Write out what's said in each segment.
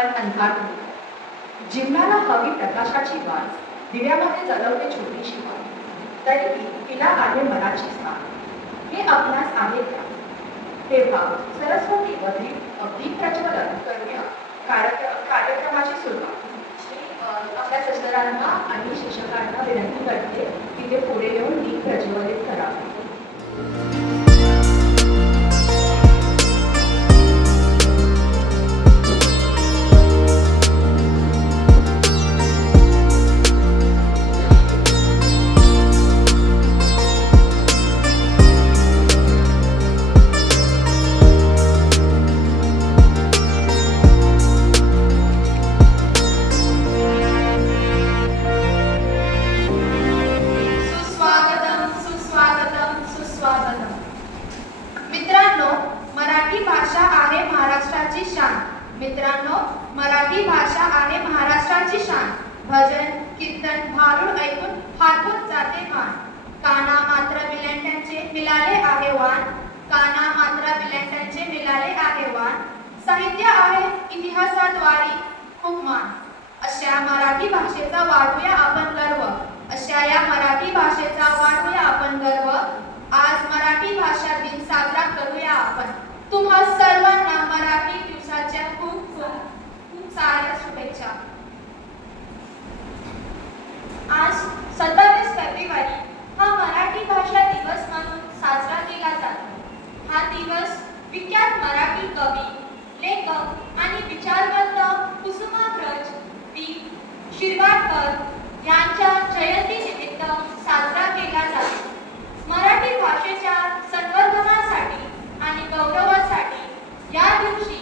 पण अंधार होता. जीवनाला हवी प्रकाशाची वाट दिव्यामध्ये जळवते छोटीशी वाट. तरीही तिला आहे मनाची साथ. हे आपणास आहे का? तेव्हा सरस्वती वधील अगदी प्रज्वलन करूया कार्यक्रमाची सुरुवात. आपल्या सदस्यांना आणि शिक्षकांना विनंती करते की ते पुढे येऊन दीप प्रज्वलित करावे. मित्रांनो, मराठी भाषा आहे महाराष्ट्राची शान. भजन कीर्तन भारुड ऐकून हातून जाते मान. काना मात्र विलंट्यांचे मिळाले आहे वाण. काना मात्र विलंट्यांचे मिळाले आहे वाण. साहित्य आहे इतिहासात वारी खूप मान. अशा मराठी भाषेचा वाढूया आपण गर्व. अशा या मराठी भाषेचा वाढूया आपण गर्व. आज मराठी भाषा दिन साजरा करूया आपण. तुम्हा सर्वांना मराठी दिवसाच्या खूप साऱ्या शुभेच्छा. आज 27 फेब्रुवारी हा मराठी भाषा दिवस म्हणून साजरा केला जातो. हा दिवस विख्यात मराठी कवी, लेखक आणि विचारवंत कुसुमाग्रज वी. शिरवाडकर यांच्या जयंतीनिमित्त साजरा केला जातो. मराठी भाषेच्या संवर्धनासाठी आणि गौरवासाठी या दिवशी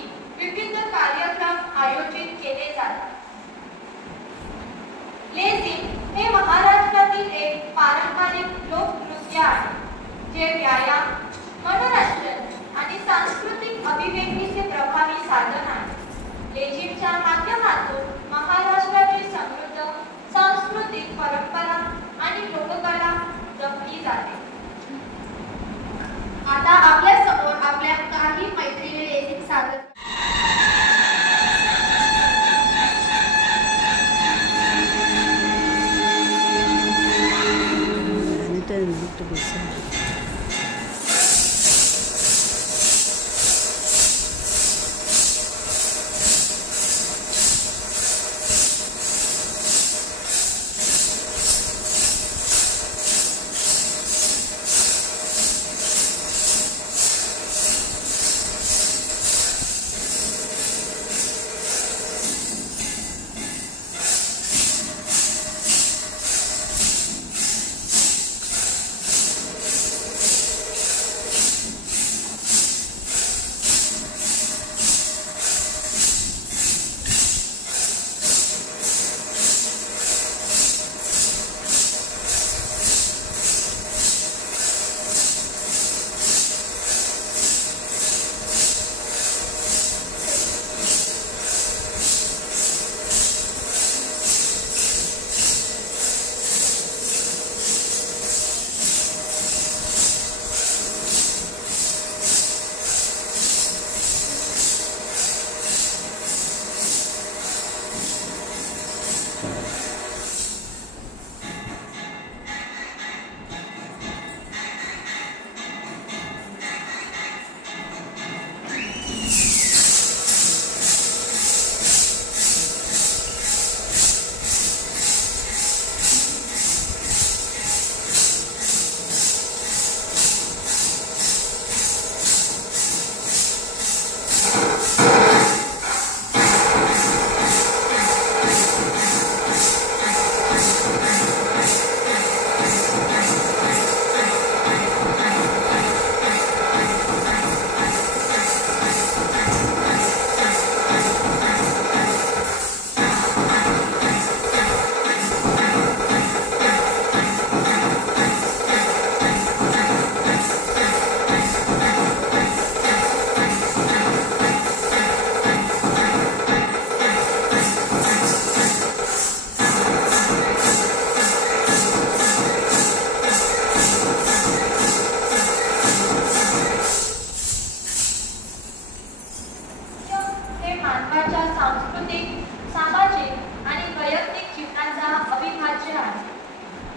सांस्कृतिक, सामाजिक आणि वैयक्तिक जीवनाचा अविभाज्य आहे.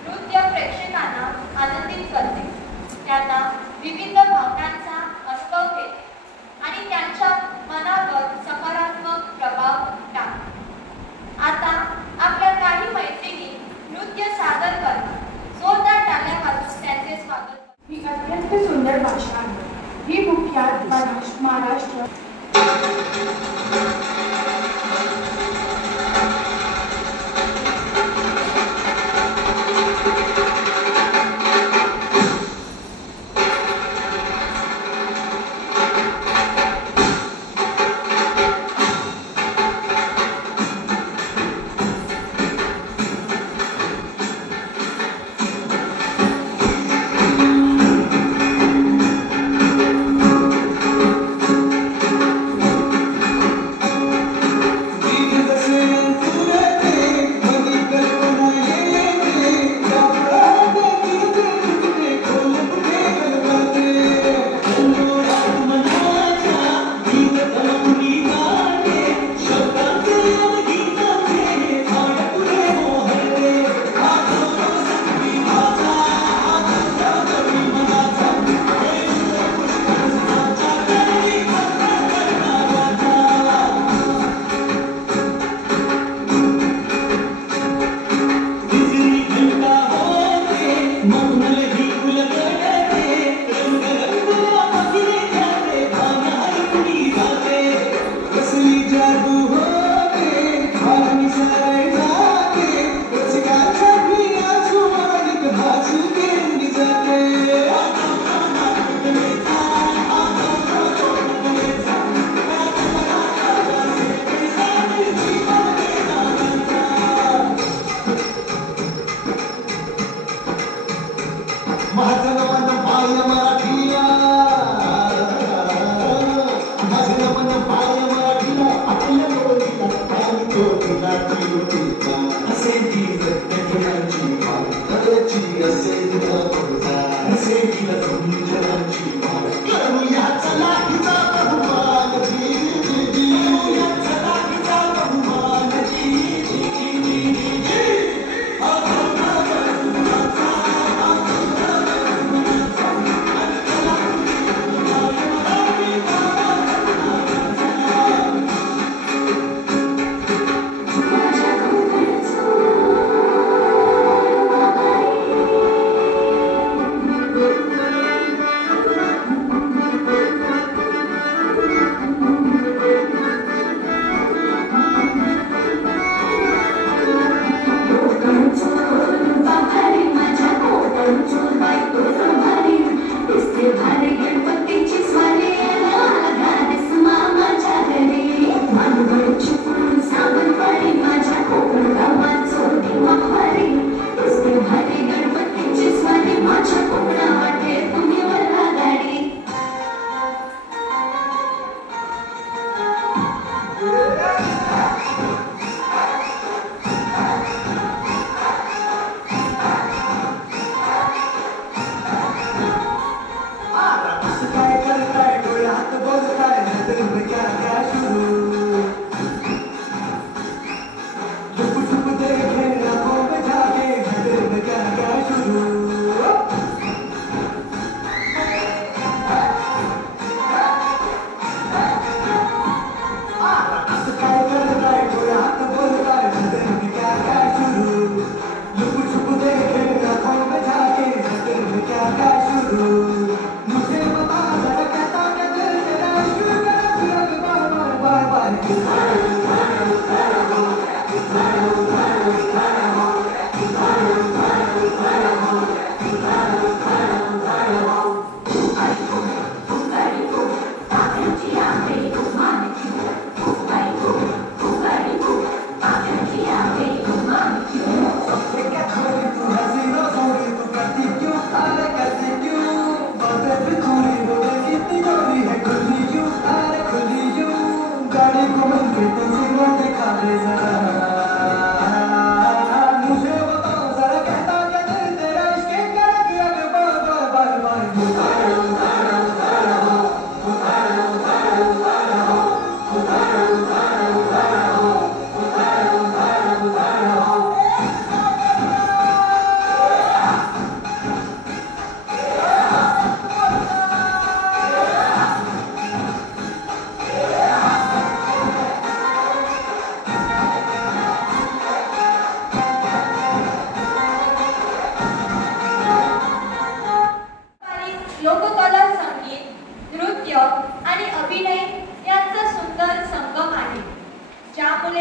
नृत्य प्रेक्षकांना आनंदित करते, त्यांना विविध भावनांचा अनुभव देते आणि त्यांच्या मनावर सकारात्मक प्रभाव टाकते. आता आपल्या काही मैत्रिणी नृत्य सादर करतात. जोरदार टाळ्या वाजवून त्यांचे स्वागत. ही अत्यंत सुंदर भाषा आहे. ही मुख्यात महाराष्ट्र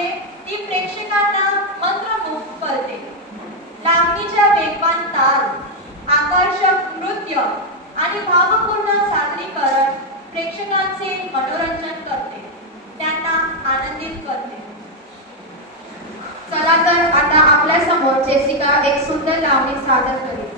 लावणीमुळे ती प्रेक्षकांना मंत्रमुग्ध करते. लावणीच्या वेगवान ताल, आकर्षक नृत्य आणि भावपूर्ण सादरीकरण प्रेक्षकांचे मनोरंजन करते, त्यांना आनंदित करते. चला तर आता आपल्या समोर जेसिका एक सुंदर लावणी सादर करेल.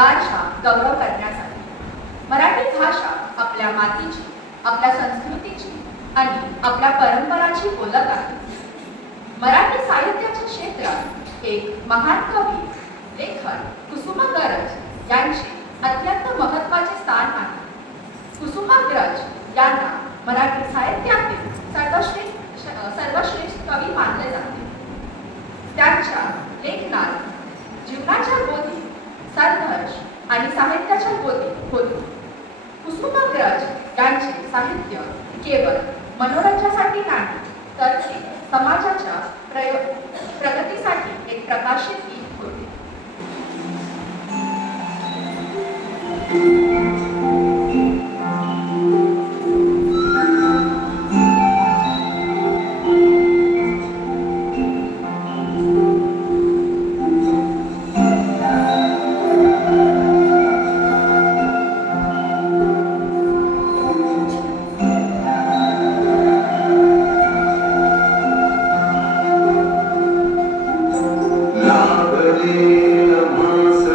बाळशा गौरव करण्यासाठी. मराठी भाषा आपल्या मातीची, आपल्या संस्कृतीची आणि आपल्या परंपराची ओळख आहे. मराठी साहित्याच्या क्षेत्रात एक महान कवी, लेखक कुसुमाग्रज यांचे अत्यंत महत्त्वाचे स्थान आहे. कुसुमाग्रज यांना मराठी साहित्यातील सर्वश्रेष्ठ कवी मानले जाते. त्यांच्या लेखनात जीवनाच्या गोदी, संघर्ष आणि साहित्याच्या गोदी होती. कुसुमाग्रज यांचे साहित्य केवळ मनोरंजनासाठी नाही, तर ते समाजाच्या प्रगतीसाठी एक प्रकाशित गीत होते.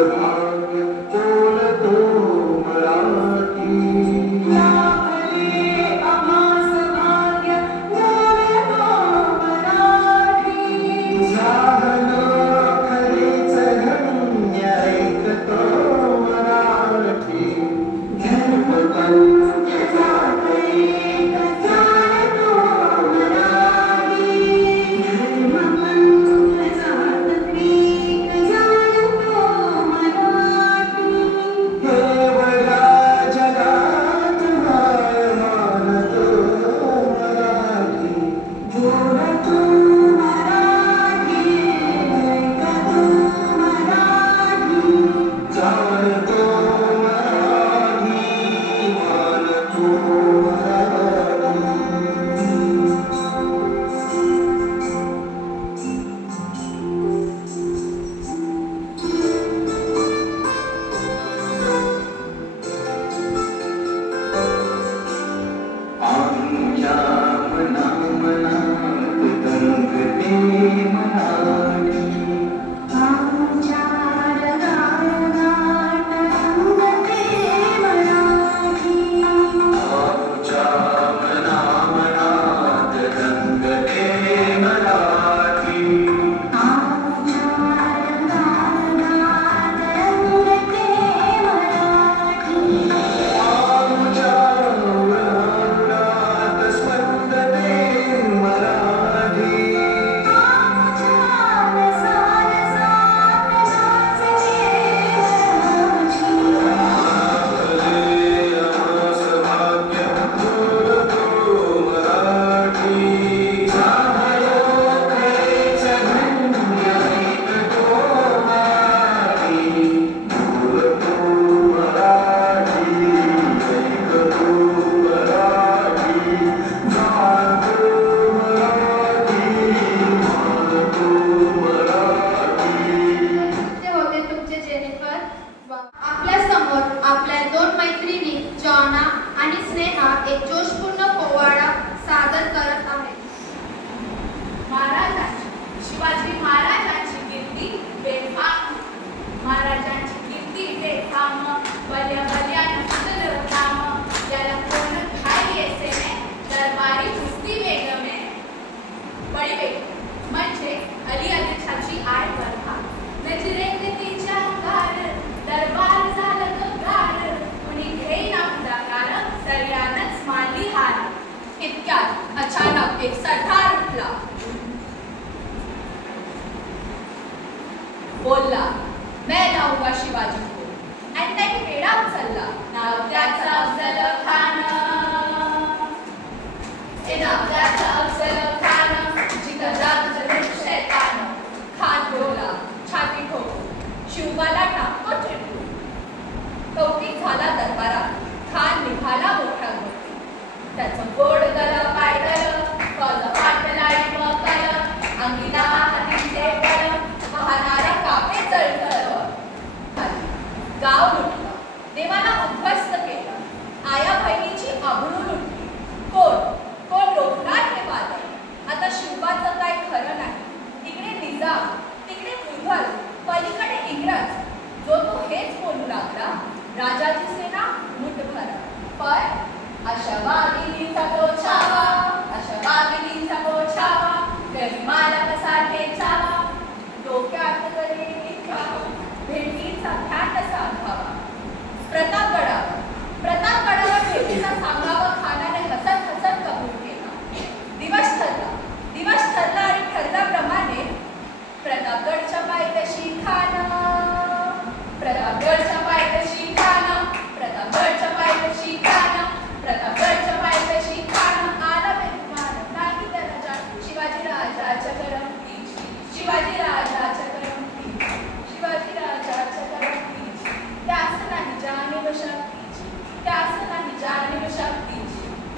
भाग्य बोलतो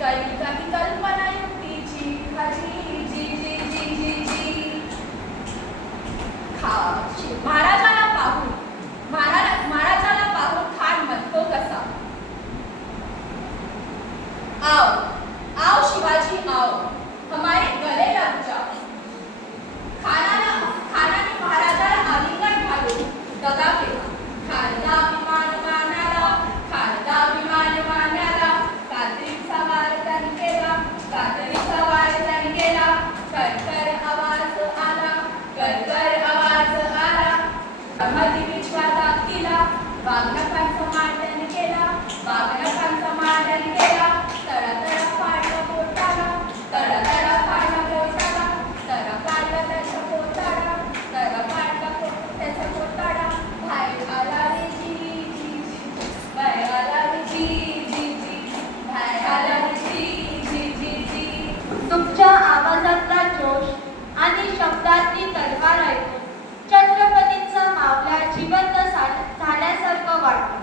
कलिकाही कल्पना युक्तीची खाजी जी जी जी जी जी महाराजाला पाहून खान म्हणतो कसा, आओ आओ शिवाजी आओ हमारे गले लग जाओ। खानाने महाराजाला आलिंगन घालून दगा केला। खालदा विमान मान्याला कात्रीचा वार त्यांनी केला, करकर आवाज आला, ब्रह्मती विश्वाचा केला, वाघनखांचा मान त्यांनी केला, तडा फाडला पोटाला, तडा फाडला त्याच्या पोटाला, बाहेर आला रे जी जी जी, बाहेर आला रे जी जी जी, बाहेर आला रे जी जी जी जी। तुमच्या आवाजातला जोश आणि शब्दातली तलवार ऐकून छत्रपतींचा मावल्या जिवंत झाल्यासारखं वाटतं।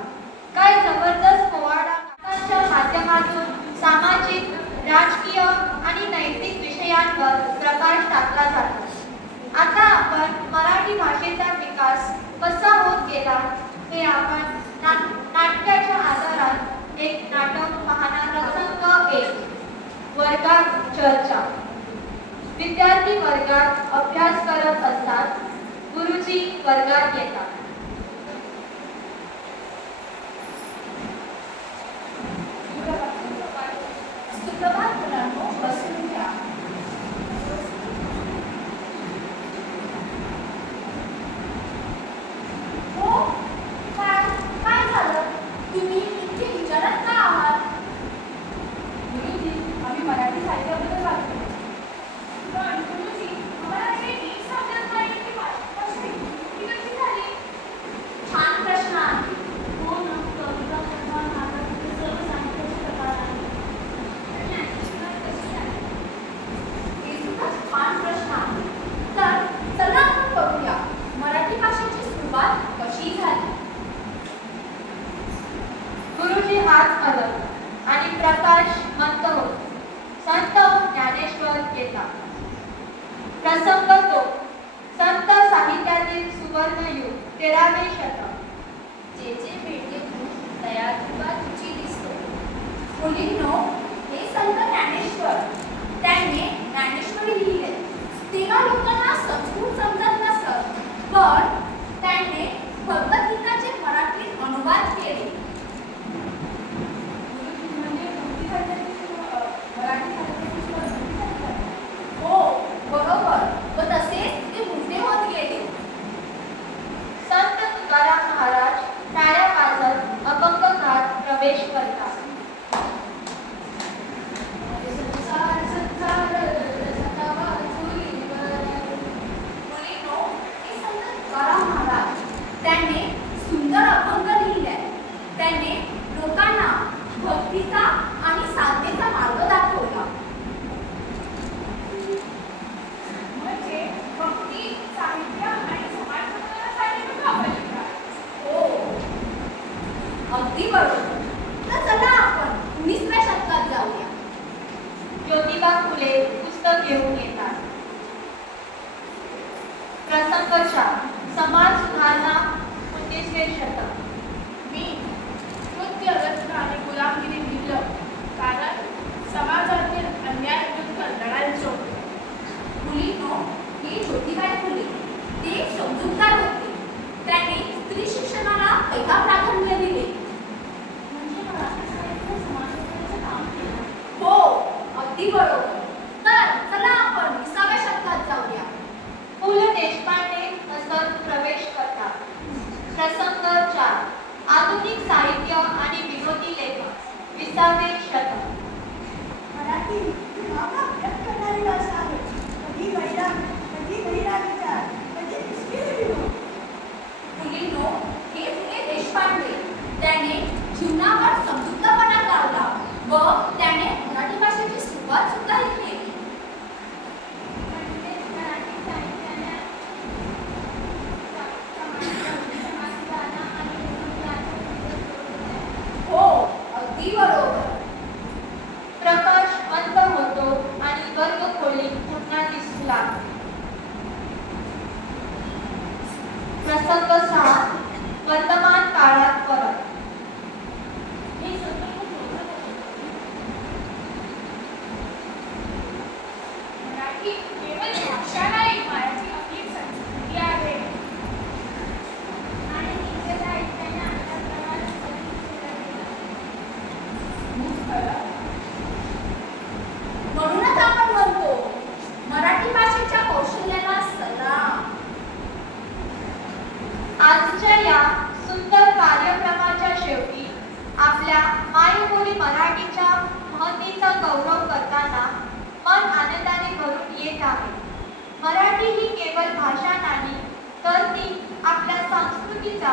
काय जबरदस्त पोवाडा नाटकांच्या माध्यमातून सामाजिक, राजकीय आणि नैतिक विषयांवर प्रकाश टाकला जातो। आता आपण मराठी भाषेचा विकास कसा होत गेला हे आपण नाट्याच्या आधारात एक नाटक पाहणार। प्रसंग 1, वर्गात चर्चा। विद्यार्थी वर्गात अभ्यास करत असतात। गुरुजी वर्गात येतात। सुप्रभात मुलांनो, बसून घ्या। हो, काय झालं? तुम्ही इतके विचारात का आहात? गुरुजी, आम्ही मराठी साहित्याबद्दल वाचतो। पण गुरुजी, आम्हाला हे नीट समजत नाही की भाषा ही कशी झाली? छान प्रश्न आहे। हो ना, कविता, कथा, नाटक हे सर्व साहित्याचे प्रकार आहेत। हे सुद्धा छान प्रश्न आहे। तर चला आपण बघूया मराठी भाषेची सुरुवात कशी झाली। गुरुजी हात हलवतात आणि प्रकाश मंद होतो। संत ज्ञानेश्वर येतात। प्रसंग 2, संत साहित्यातील सुवर्णयुग 13वे शतक। जे भेटे तू तयार तुला तुझी दिसतो। मुलींनो, हे संत ज्ञानेश्वर, त्यांनी ज्ञानेश्वरी लिहिले। तेव्हा लोकांना संस्कृत समजत नसत, पण त्यांनी भगवद्गीताचे मराठीत अनुवाद केले। हो बरोबर, व तसेच ते मोठे होत गेले। संत तुकाराम महाराज टाळ्या वाजत अभंगकात प्रवेश करतात। मुलींनो, हे संत तुकाराम महाराज, त्यांनी सुंदर अभंग लिहिले। त्यांनी लोकांना भक्तीचा आणि साधनेचा मार्ग दाखवला। म्हणजे भक्ती, साहित्य आणि समाज बदलण्यासाठी हो, अगदी बरोबर। तर चला आपण 19व्या शतकात जाऊया। ज्योतिबा फुले पुस्तक घेऊन येतात। प्रसंग 4, समाज सुधारणा 19वे शतक। मी कृत्य रचना आणि गुलामगिरी लिहिलं, कारण समाजातील अन्यायाविरुद्ध लढायचं होतं। मुलींनो, हे ज्योतिबा फुले ते एक समजूतदार होते। त्यांनी स्त्री शिक्षणाला पहिला प्राधान्य दिले। म्हणजे मराठी साहित्य समाज सुधारण्याचं काम केलं। हो, अगदी बरोबर। तर चला आपण 20व्या शतकात जाऊया। पु ल देशपांडे हसत प्रवेश करतात। प्रसंग 4, आधुनिक साहित्य आणि विनोदी लेखन 20वे शतक। मराठी ही भावना व्यक्त करणारी भाषा आहे। कधी वैराग, कधी गहिरा विचार, कधी निष्ठेने विनोद। मुलींनो, हे फुले देशपांडे, त्याने जीवनावर समजूतदारपणा लावला व त्याने मराठी भाषेची सुरुवात सुद्धा केली। हो, अगदी बरोबर। प्रकरण आपल्या मायबोली मराठीच्या महतीचा गौरव करताना मन आनंदाने भरून येत आहे. मराठी ही केवळ भाषा नाही, तर ती आपल्या संस्कृतीचा,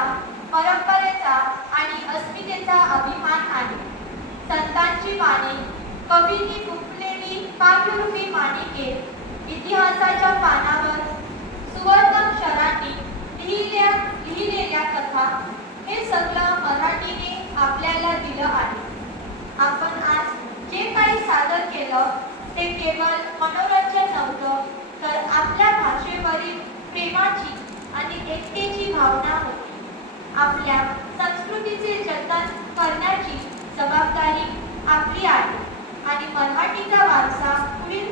परंपरेचा आणि अस्मितेचा अभिमान आहे. संतांची वाणी, कवींनी गुंफलेली काव्यरूपी माणिके, इतिहासाच्या पानावर सुवर्णाक्षरांनी लिहिलेल्या कथा, हे सगळं मराठीने आपल्याला दिलं आहे. आपण आज जे काही सादर केलं ते केवळ मनोरंजन नव्हतं, तर आपल्या भाषेवरील प्रेमाची आणि एकतेची भावना होती. आपल्या संस्कृतीचे जतन करण्याची जबाबदारी आपली आहे आणि मराठीचा वारसा पुढील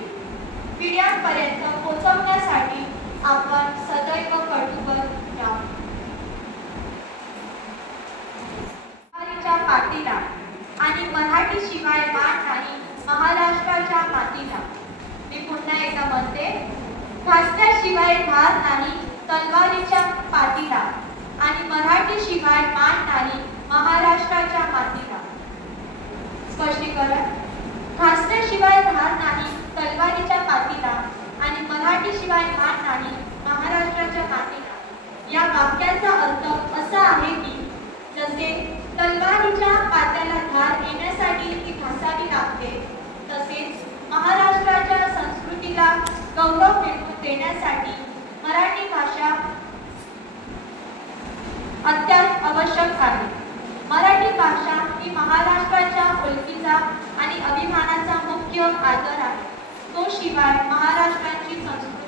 पिढ्यांपर्यंत पोहोचवण्यासाठी आपण सदैव कटिबद्ध राहू. मराठीच्या पाठीला आणि मराठी शिवाय मान नाही महाराष्ट्राच्या मातीला. मी पुन्हा एकदा म्हणते, घासल्याशिवाय धार नाही तलवारीच्या पाठीला आणि मराठी शिवाय मान नाही महाराष्ट्राच्या मातीला. स्पष्टीकरण: घासल्याशिवाय धार नाही तलवारीच्या पाठीला आणि मराठी शिवाय मान नाही महाराष्ट्राच्या मातीला. या वाक्याचा अर्थ असा आहे की जसे तलवारीच्या पात्याला धार येण्यासाठी ती घासावी लागते, तसेच महाराष्ट्राच्या संस्कृतीला गौरव मिळवून देण्यासाठी मराठी भाषा अत्यंत आवश्यक आहे. मराठी भाषा ही महाराष्ट्राच्या ओळखीचा आणि अभिमानाचा मुख्य आधार आहे. तो शिवाय महाराष्ट्राची संस्कृती